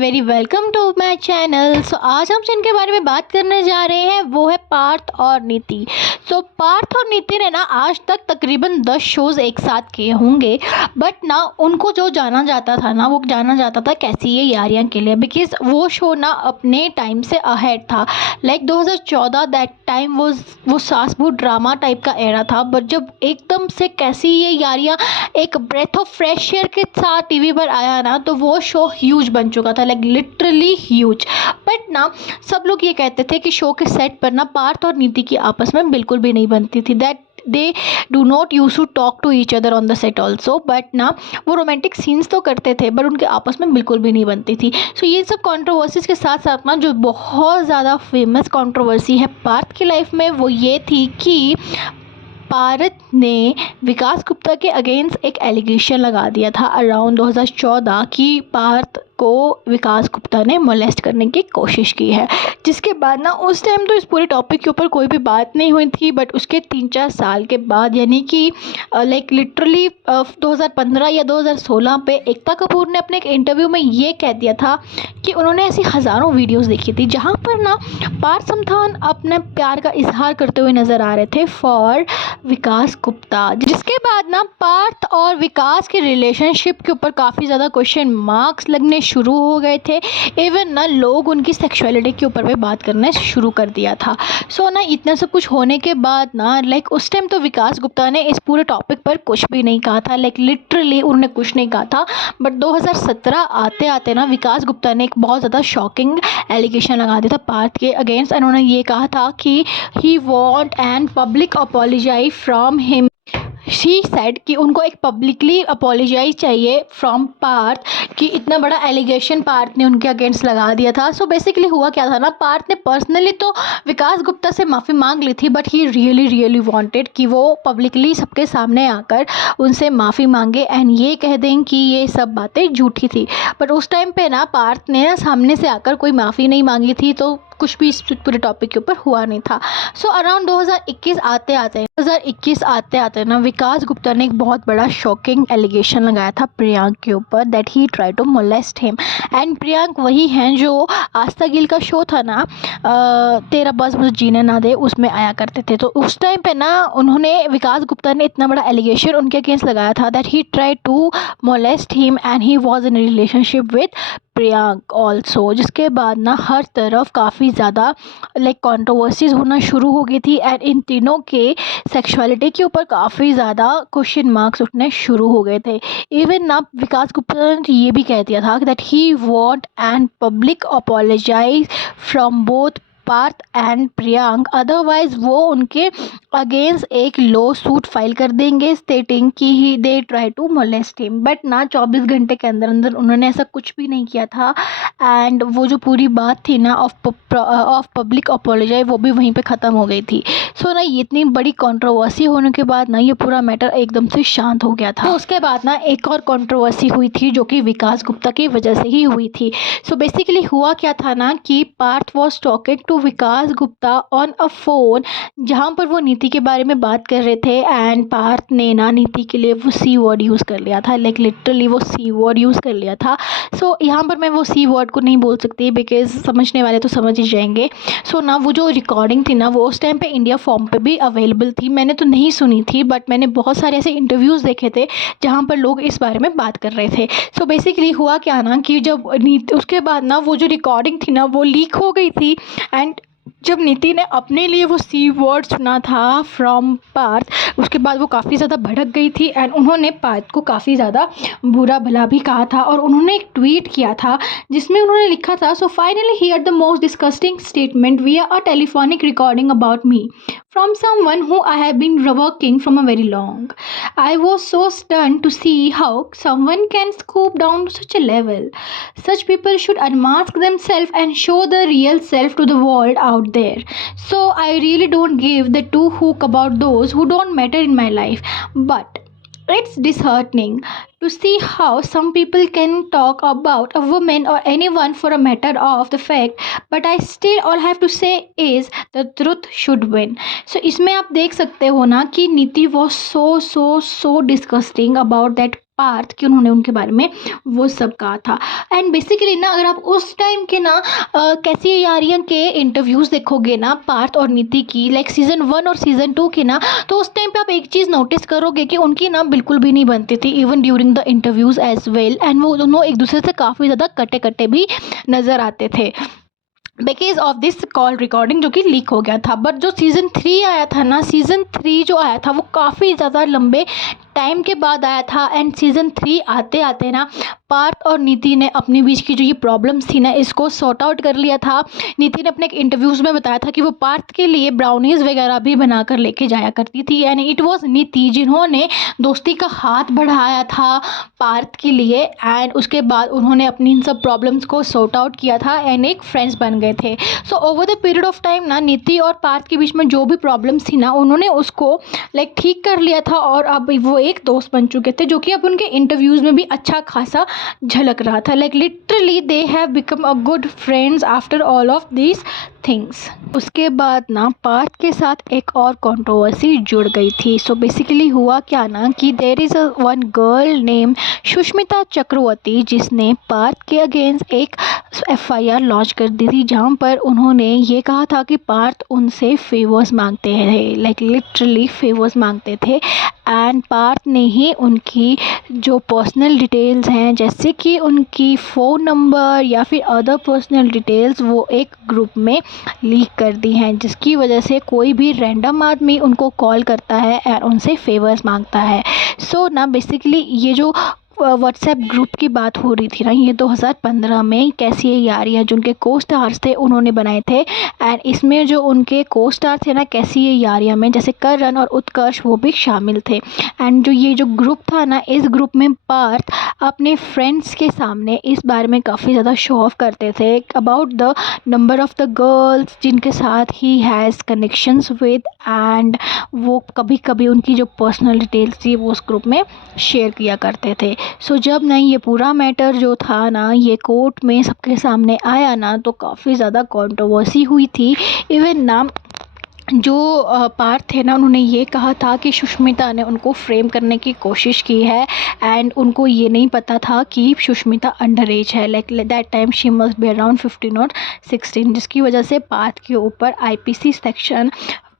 Very welcome to my channel. So आज हम जिनके बारे में बात करने जा रहे हैं वो है पार्थ और नीति। सो पार्थ और नीति ने ना आज तक तकरीबन 10 शोज़ एक साथ किए होंगे, बट ना उनको जो जाना जाता था ना वो जाना जाता था कैसी ये यारियां के लिए, बिकॉज वो शो ना अपने टाइम से अहेड था। लाइक 2014 दैट टाइम वो सासबू ड्रामा टाइप का एरा था, बट जब एकदम से कैसी ये यारियां एक ब्रेथ ऑफ फ्रेश एयर के साथ टीवी पर आया ना तो वो शो ह्यूज बन चुका था, लाइक लिटरली ह्यूज। बट ना सब लोग ये कहते थे कि शो के सेट पर ना पार्थ और नीति की आपस में बिल्कुल भी नहीं बनती थी, that they do not use to talk to each other on the set also. But ना वो रोमांटिक सीन्स तो करते थे बट उनके आपस में बिल्कुल भी नहीं बनती थी। सो ये सब कंट्रोवर्सीज के साथ साथ ना जो बहुत ज़्यादा फेमस कंट्रोवर्सी है पार्थ की लाइफ में वो ये थी कि पार्थ ने विकास गुप्ता के अगेंस्ट एक एलिगेशन लगा दिया था अराउंड 2014 कि पार्थ को विकास गुप्ता ने मोलेस्ट करने की कोशिश की है, जिसके बाद ना उस टाइम तो इस पूरे टॉपिक के ऊपर कोई भी बात नहीं हुई थी। बट उसके 3-4 साल के बाद यानी कि लाइक लिटरली 2015 या 2016 पे एकता कपूर ने अपने एक इंटरव्यू में ये कह दिया था कि उन्होंने ऐसी हज़ारों वीडियोस देखी थी जहाँ पर ना पार्थ समथान अपने प्यार का इजहार करते हुए नज़र आ रहे थे फॉर विकास गुप्ता, जिसके बाद ना पार्थ और विकास के रिलेशनशिप के ऊपर काफ़ी ज़्यादा क्वेश्चन मार्क्स लगने शुरू हो गए थे। इवन ना लोग उनकी सेक्सुअलिटी के ऊपर भी बात करना शुरू कर दिया था। सो ना इतना सब कुछ होने के बाद ना लाइक उस टाइम तो विकास गुप्ता ने इस पूरे टॉपिक पर कुछ भी नहीं कहा था, लाइक लिटरली उन्होंने कुछ नहीं कहा था। बट 2017 आते आते ना विकास गुप्ता ने एक बहुत ज़्यादा शॉकिंग एलिगेशन लगा दिया था पार्थ के अगेंस्ट, एंड उन्होंने ये कहा था कि he want and public apologise from him. She said कि उनको एक पब्लिकली अपोलोजाइज चाहिए फ्रॉम पार्थ कि इतना बड़ा एलिगेशन पार्थ ने उनके अगेंस्ट लगा दिया था। सो बेसिकली हुआ क्या था ना, पार्थ ने पर्सनली तो विकास गुप्ता से माफ़ी मांग ली थी, बट ही रियली वांटेड कि वो पब्लिकली सबके सामने आकर उनसे माफ़ी मांगे एंड ये कह दें कि ये सब बातें झूठी थी। बट उस टाइम पे ना पार्थ ने ना सामने से आकर कोई माफ़ी नहीं मांगी थी, तो कुछ भी इस पूरे टॉपिक के ऊपर हुआ नहीं था। सो अराउंड 2021 आते आते ना विकास गुप्ता ने एक बहुत बड़ा शॉकिंग एलिगेशन लगाया था प्रियांक के ऊपर, that he try to molest him. And Priyank वही हैं जो आस्था गिल का शो था ना तेरा बस मुझे जीने ना दे, उसमें आया करते थे। तो उस टाइम पे ना उन्होंने विकास गुप्ता ने इतना बड़ा एलिगेशन उनके अगेंस्ट लगाया था that he try to molest him and he was in relationship with Priyank also, जिसके बाद ना हर तरफ काफ़ी ज़्यादा लाइक कंट्रोवर्सीज होना शुरू हो गई थी एंड इन तीनों के सेक्सुअलिटी के ऊपर काफ़ी ज़्यादा क्वेश्चन मार्क्स उठने शुरू हो गए थे। इवन ना विकास गुप्ता ने ये भी कह दिया था that he want and public apologise from both Parth and Priyank, otherwise वो उनके अगेंस्ट एक लॉ सूट फाइल कर देंगे स्टेटिंग कि he they try to molest him. But ना 24 घंटे के अंदर अंदर उन्होंने ऐसा कुछ भी नहीं किया था एंड वो जो पूरी बात थी ना ऑफ पब्लिक अपोलोजाइज वो भी वहीं पे ख़त्म हो गई थी। सो ना इतनी बड़ी कंट्रोवर्सी होने के बाद ना ये पूरा मैटर एकदम से शांत हो गया था। तो उसके बाद ना एक और कंट्रोवर्सी हुई थी जो कि विकास गुप्ता की वजह से ही हुई थी। सो बेसिकली हुआ क्या था ना कि Parth was talking to Vikas Gupta on a phone, जहाँ पर वो नीति के बारे में बात कर रहे थे एंड पार्थ ने ना नीति के लिए वो सी वर्ड यूज़ कर लिया था, लाइक लिटरली वो सी वर्ड यूज़ कर लिया था। सो यहाँ पर मैं वो सी वर्ड को नहीं बोल सकती बिकॉज समझने वाले तो समझ ही जाएंगे। सो ना वो जो रिकॉर्डिंग थी ना वो उस टाइम पे इंडिया फॉर्म पे भी अवेलेबल थी, मैंने तो नहीं सुनी थी बट मैंने बहुत सारे ऐसे इंटरव्यूज़ देखे थे जहाँ पर लोग इस बारे में बात कर रहे थे। सो बेसिकली हुआ क्या ना कि जब नीति उसके बाद ना वो जो रिकॉर्डिंग थी ना वो लीक हो गई थी एंड जब नीति ने अपने लिए वो सी वर्ड सुना था फ्रॉम पार्थ, उसके बाद वो काफ़ी ज़्यादा भड़क गई थी एंड उन्होंने पार्थ को काफ़ी ज़्यादा बुरा भला भी कहा था और उन्होंने एक ट्वीट किया था जिसमें उन्होंने लिखा था, so finally here the most disgusting statement via a telephonic recording about me from someone who I have been working from a very long. I was so stunned to see how someone can scoop down to such a level. Such people should unmask themselves and show the real self to the world out there. So I really don't give the two hook about those who don't matter in my life. But it's disheartening to see how some people can talk about a woman or anyone for a matter of the fact, but I still all I have to say is the truth should win. So इसमें आप देख सकते हो ना कि नीति was so disgusting about that Partha कि उन्होंने उनके बारे में वो सब कहा था। एंड बेसिकली ना अगर आप उस टाइम के ना कैसी ये यारियां के इंटरव्यूज़ देखोगे ना पार्थ और नीति की, लाइक सीज़न 1 और सीज़न 2 की ना, तो उस टाइम पे आप एक चीज़ नोटिस करोगे कि उनकी ना बिल्कुल भी नहीं बनती थी, even during the interviews as well. And वो दोनों एक दूसरे से काफ़ी ज़्यादा कटे कटे भी नज़र आते थे because of this call recording जो कि लीक हो गया था। बट जो सीज़न 3 आया था ना, सीज़न 3 जो आया था वो काफ़ी ज़्यादा लंबे टाइम के बाद आया था। एंड सीज़न 3 आते आते ना पार्थ और नीति ने अपने बीच की जो ये प्रॉब्लम्स थी ना इसको सॉर्ट आउट कर लिया था। नीति ने अपने एक इंटरव्यूज़ में बताया था कि वो पार्थ के लिए ब्राउनीज़ वगैरह भी बना कर लेके जाया करती थी। एंड इट वॉज नीति जिन्होंने दोस्ती का हाथ बढ़ाया था पार्थ के लिए। एंड उसके बाद उन्होंने अपनी इन सब प्रॉब्लम्स को सॉर्ट आउट किया था एंड एक फ्रेंड्स बन गए थे। So over the period of time ना नीति और पार्थ के बीच में जो भी प्रॉब्लम्स थी ना उन्होंने उसको लाइक ठीक कर लिया था और अब वो एक दोस्त बन चुके थे, जो कि अब उनके इंटरव्यूज़ में भी अच्छा खासा झलक रहा था। Like literally they have become a good friends after all of these things. उसके बाद ना पार्थ के साथ एक और कंट्रोवर्सी जुड़ गई थी। सो बेसिकली हुआ क्या ना कि there is a one girl name Sushmita Chakraborty जिसने पार्थ के अगेंस्ट एक FIR लॉन्च कर दी थी, जहाँ पर उन्होंने ये कहा था कि पार्थ उनसे फेवर्स मांगते हैं, लाइक लिटरली फेवर्स मांगते थे। एंड पार्थ ने ही उनकी जो पर्सनल डिटेल्स हैं जैसे कि उनकी फ़ोन नंबर या फिर अदर पर्सनल डिटेल्स वो एक ग्रुप में लीक कर दी हैं, जिसकी वजह से कोई भी रैंडम आदमी उनको कॉल करता है और उनसे फेवर्स मांगता है। सो ना बेसिकली ये जो व्हाट्सएप ग्रुप की बात हो रही थी ना, ये 2015 में कैसी ये यारियां जो उनके को स्टार्स थे उन्होंने बनाए थे। एंड इसमें जो उनके को स्टार थे ना कैसी ये यारियां में जैसे करण और उत्कर्ष वो भी शामिल थे। एंड जो ये जो ग्रुप था ना, इस ग्रुप में पार्थ अपने फ्रेंड्स के सामने इस बारे में काफ़ी ज़्यादा शो ऑफ करते थे about the number of the girls जिनके साथ he has connections with. And वो कभी कभी उनकी जो पर्सनल डिटेल्स थी वो उस ग्रुप में शेयर किया करते थे। सो जब ना ये पूरा मैटर जो था ना ये कोर्ट में सबके सामने आया ना तो काफ़ी ज़्यादा कंट्रोवर्सी हुई थी। इवन ना जो पार्थ थे ना उन्होंने ये कहा था कि सुष्मिता ने उनको फ्रेम करने की कोशिश की है एंड उनको ये नहीं पता था कि सुष्मिता अंडर एज है, like that time she must be around 15 और 16, जिसकी वजह से पार्थ के ऊपर IPC सेक्शन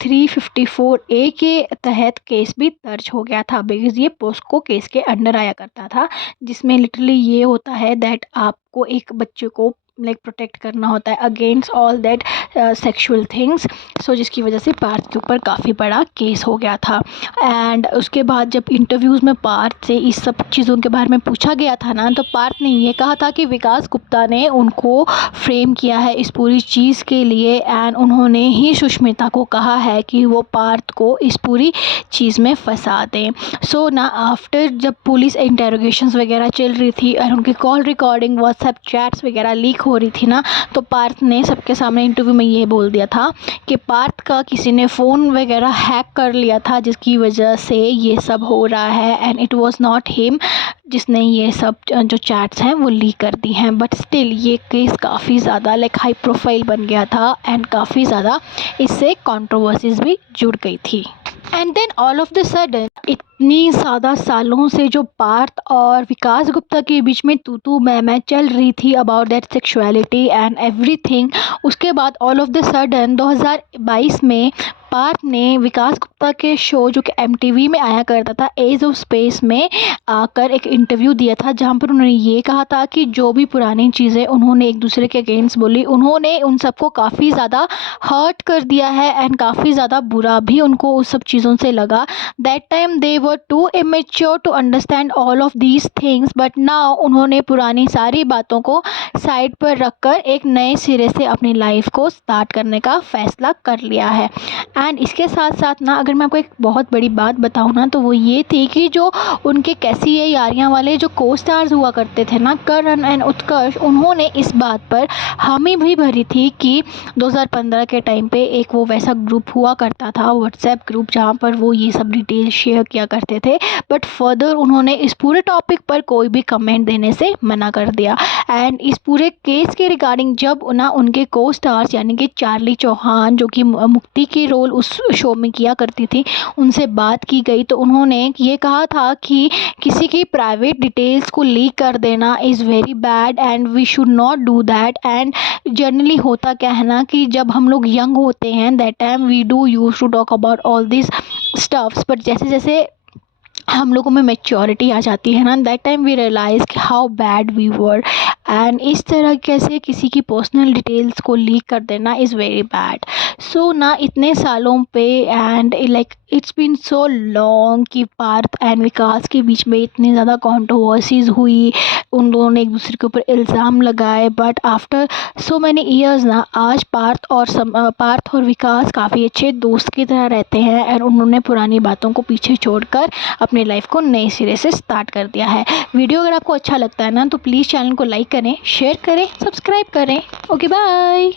354A के तहत केस भी दर्ज हो गया था बिकॉज ये पोस्को केस के अंडर आया करता था, जिसमें लिटरली ये होता है दैट आपको एक बच्चे को लाइक प्रोटेक्ट करना होता है against all that sexual things. So जिसकी वजह से पार्थ के ऊपर काफ़ी बड़ा केस हो गया था। एंड उसके बाद जब इंटरव्यूज़ में पार्थ से इस सब चीज़ों के बारे में पूछा गया था ना तो पार्थ ने ये कहा था कि विकास गुप्ता ने उनको फ्रेम किया है इस पूरी चीज़ के लिए। एंड उन्होंने ही सुष्मिता को कहा है कि वो पार्थ को इस पूरी चीज़ में फंसा दें। सो ना आफ्टर जब पुलिस इंटेरोगेशंस वगैरह चल रही थी और उनकी कॉल रिकॉर्डिंग व्हाट्सएप चैट्स वगैरह लीक हो रही थी ना तो पार्थ ने सबके सामने इंटरव्यू में ये बोल दिया था कि पार्थ का किसी ने फ़ोन वगैरह हैक कर लिया था जिसकी वजह से ये सब हो रहा है। And it was not him जिसने ये सब जो चैट्स हैं वो लीक कर दी हैं। बट स्टिल ये केस काफ़ी ज़्यादा लाइक हाई प्रोफाइल बन गया था एंड काफ़ी ज़्यादा इससे कंट्रोवर्सीज भी जुड़ गई थी। And then all of the sudden इतनी ज़्यादा सालों से जो पार्थ और विकास गुप्ता के बीच में तू मैं चल रही थी about that sexuality and everything, उसके बाद ऑल ऑफ द सडन 2022 में पार्थ ने विकास गुप्ता के शो जो कि MTV में आया करता था एज ऑफ स्पेस में आकर एक इंटरव्यू दिया था, जहाँ पर उन्होंने ये कहा था कि जो भी पुरानी चीज़ें उन्होंने एक दूसरे के अगेंस्ट बोली उन्होंने उन सबको काफ़ी ज़्यादा हर्ट कर दिया है एंड काफ़ी ज़्यादा बुरा भी उनको उस सब चीज़ों से लगा। That time they were too immature to understand all of these things but now उन्होंने पुरानी सारी बातों को साइड पर रखकर एक नए सिरे से अपनी लाइफ को स्टार्ट करने का फैसला कर लिया है। एंड इसके साथ साथ ना अगर मैं आपको एक बहुत बड़ी बात बताऊँ ना तो वो ये थी कि जो उनके कैसी ये यारियां वाले जो को स्टार्स हुआ करते थे ना करण एंड उत्कर्ष, उन्होंने इस बात पर हामी भी भरी थी कि 2015 के टाइम पे एक वो वैसा ग्रुप हुआ करता था व्हाट्सएप ग्रुप जहाँ पर वो ये सब डिटेल शेयर किया करते थे। बट फर्दर उन्होंने इस पूरे टॉपिक पर कोई भी कमेंट देने से मना कर दिया। एंड इस पूरे केस के रिगार्डिंग जब ना उनके को स्टार्स यानी कि चार्ली चौहान जो कि मुक्ति की रोल रोल उस शो में किया करती थी, उनसे बात की गई तो उन्होंने ये कहा था कि किसी की प्राइवेट डिटेल्स को लीक कर देना is very bad and we should not do that. And generally होता क्या है ना कि जब हम लोग यंग होते हैं that time we do use to talk about all this stuffs, but जैसे जैसे हम लोगों में मैच्योरिटी आ जाती है ना दैट टाइम वी रियलाइज़ कि how bad we were. And इस तरह से किसी की पर्सनल डिटेल्स को लीक कर देना इज़ वेरी बैड। सो ना इतने सालों पे and like it's been so long कि पार्थ एंड विकास के बीच में इतनी ज़्यादा कंट्रोवर्सीज हुई, उन दोनों ने एक दूसरे के ऊपर इल्ज़ाम लगाए, but after so many years ना आज पार्थ और विकास काफ़ी अच्छे दोस्त की तरह रहते हैं एंड उन्होंने पुरानी बातों को पीछे छोड़कर अपनी लाइफ को नए सिरे से स्टार्ट कर दिया है। वीडियो अगर आपको अच्छा लगता है ना तो प्लीज़ चैनल को लाइक करें, शेयर करें, सब्सक्राइब करें। Okay bye.